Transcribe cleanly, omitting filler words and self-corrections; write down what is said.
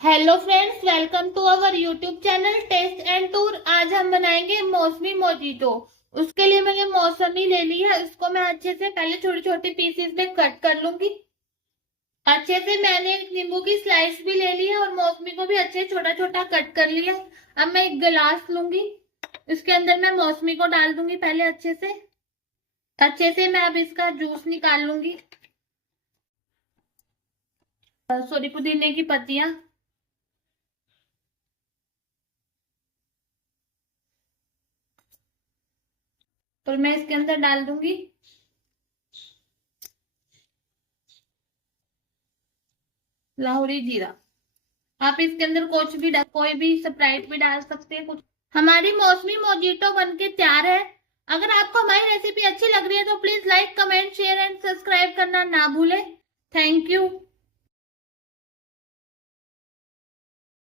Hello friends, welcome to our YouTube channel Taste and Tour. आज हम बनाएंगे मौसमी मोजीटो। उसके लिए मैंने मौसमी ले ली है। इसको मैं अच्छे से पहले छोटी छोटी पीसेस में कट कर लूंगी। अच्छे से मैंने एक नींबू की स्लाइस भी ले ली है और मौसमी को भी अच्छे छोटा छोटा कट कर लिया। अब मैं एक गिलास लूंगी, इसके अंदर मैं मौसमी को डाल दूंगी। पहले अच्छे से मैं अब इसका जूस निकाल लूंगी। सॉरी, पुदीने की पत्तियां और मैं इसके अंदर डाल दूंगी लाहौरी जीरा। आप इसके अंदर कुछ भी कोई भी स्प्राइट भी डाल सकते हैं कुछ। हमारी मौसमी मोजीटो बनके तैयार है। अगर आपको हमारी रेसिपी अच्छी लग रही है तो please like, comment, share and subscribe करना ना भूलें। Thank you.